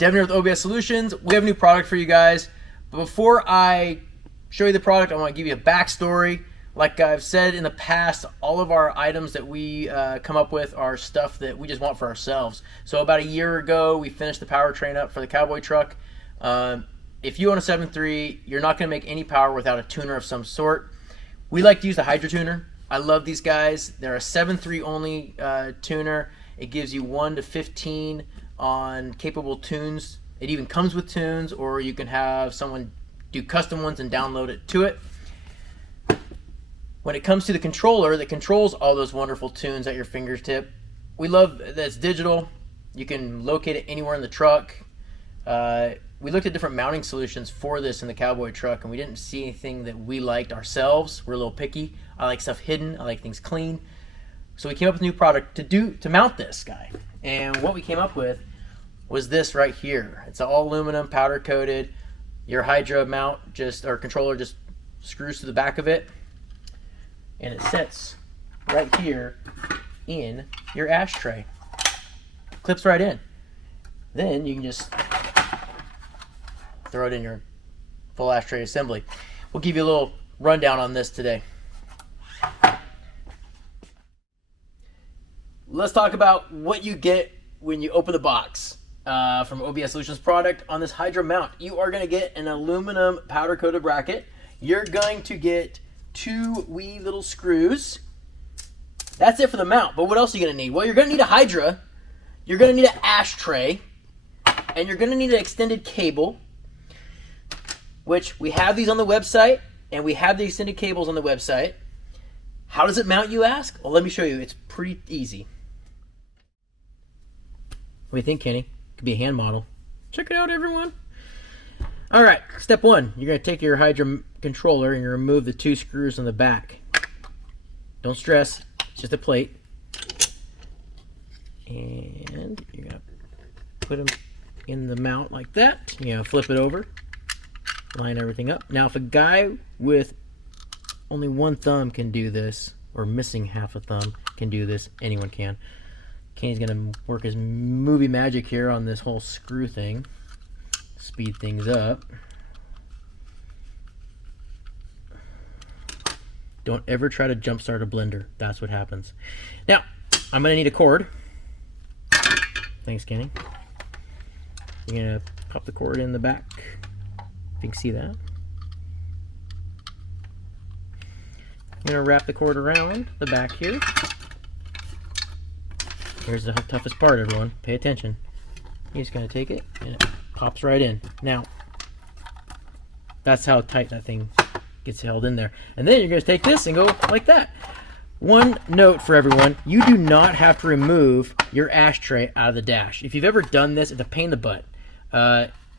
Devin here with OBS Solutions. We have a new product for you guys. But before I show you the product, I want to give you a backstory. Like I've said in the past, all of our items that we come up with are stuff that we just want for ourselves. So about a year ago, we finished the powertrain up for the cowboy truck. If you own a 7.3, you're not going to make any power without a tuner of some sort. We like to use the Hydra tuner. I love these guys. They're a 7.3 only tuner. It gives you 1 to 15 on capable tunes. It even comes with tunes, or you can have someone do custom ones and download it to it. When it comes to the controller that controls all those wonderful tunes at your fingertip, we love that it's digital. You can locate it anywhere in the truck. We looked at different mounting solutions for this in the cowboy truck, and we didn't see anything that we liked ourselves. We're a little picky. I like stuff hidden. I like things clean. So we came up with a new product to mount this guy. And what we came up with was this right here. It's all aluminum, powder coated. Your Hydra mount or controller just screws to the back of it, and it sits right here in your ashtray. Clips right in. Then you can just throw it in your full ashtray assembly. We'll give you a little rundown on this today. Let's talk about what you get when you open the box from OBS Solutions product. On this Hydra mount, you are going to get an aluminum powder coated bracket. You're going to get 2 wee little screws. That's it for the mount. But what else are you going to need? Well, you're going to need a Hydra. You're going to need an ashtray. And you're going to need an extended cable, which we have these on the website, and we have the extended cables on the website. How does it mount, you ask? Well, let me show you. It's pretty easy. What do you think, Kenny? Could be a hand model. Check it out, everyone. All right, step 1. You're going to take your Hydra controller and you remove the 2 screws on the back. Don't stress. It's just a plate. And you're going to put them in the mount like that. You're going to flip it over. Line everything up. Now, if a guy with only 1 thumb can do this, or missing half a thumb can do this, anyone can. Kenny's going to work his movie magic here on this whole screw thing. Speed things up. Don't ever try to jumpstart a blender. That's what happens. Now, I'm going to need a cord. Thanks, Kenny. You're going to pop the cord in the back. If you can see that. I'm going to wrap the cord around the back here. Here's the toughest part, everyone. Pay attention. You're just going to take it, and it pops right in. Now, that's how tight that thing gets held in there. And then you're going to take this and go like that. One note for everyone, you do not have to remove your ashtray out of the dash. If you've ever done this, it's a pain in the butt.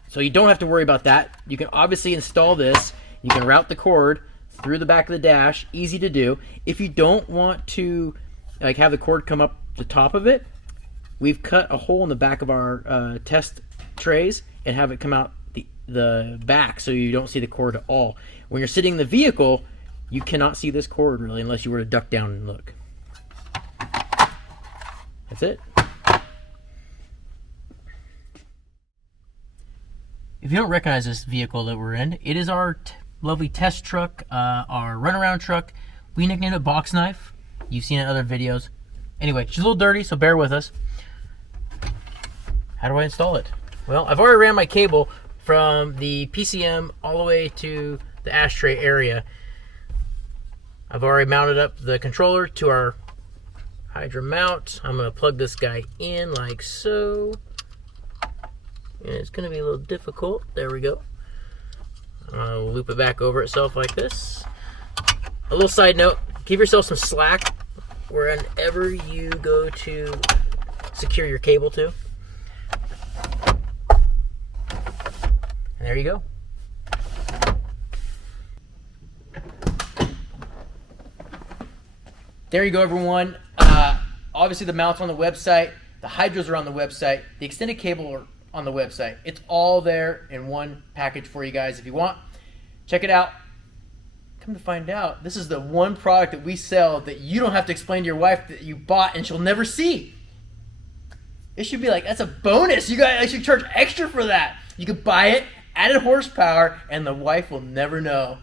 So you don't have to worry about that. You can obviously install this. You can route the cord through the back of the dash. Easy to do. If you don't want to have the cord come up the top of it, we've cut a hole in the back of our test trays and have it come out the back so you don't see the cord at all. When you're sitting in the vehicle, you cannot see this cord really unless you were to duck down and look. That's it. If you don't recognize this vehicle that we're in, it is our lovely test truck, our runaround truck. We nicknamed it Box Knife. You've seen it in other videos. Anyway, she's a little dirty, so bear with us. How do I install it? Well, I've already ran my cable from the PCM all the way to the ashtray area. I've already mounted up the controller to our Hydra mount. I'm going to plug this guy in like so. And it's going to be a little difficult. There we go. I'll loop it back over itself like this. A little side note, give yourself some slack whenever you go to secure your cable to. And there you go. There you go, everyone. Obviously the mounts on the website, the Hydras are on the website, the extended cable are on the website. It's all there in one package for you guys if you want. Check it out. Come to find out, this is the one product that we sell that you don't have to explain to your wife that you bought and she'll never see. It should be like, that's a bonus. You guys, I should charge extra for that. You could buy it, added horsepower, and the wife will never know.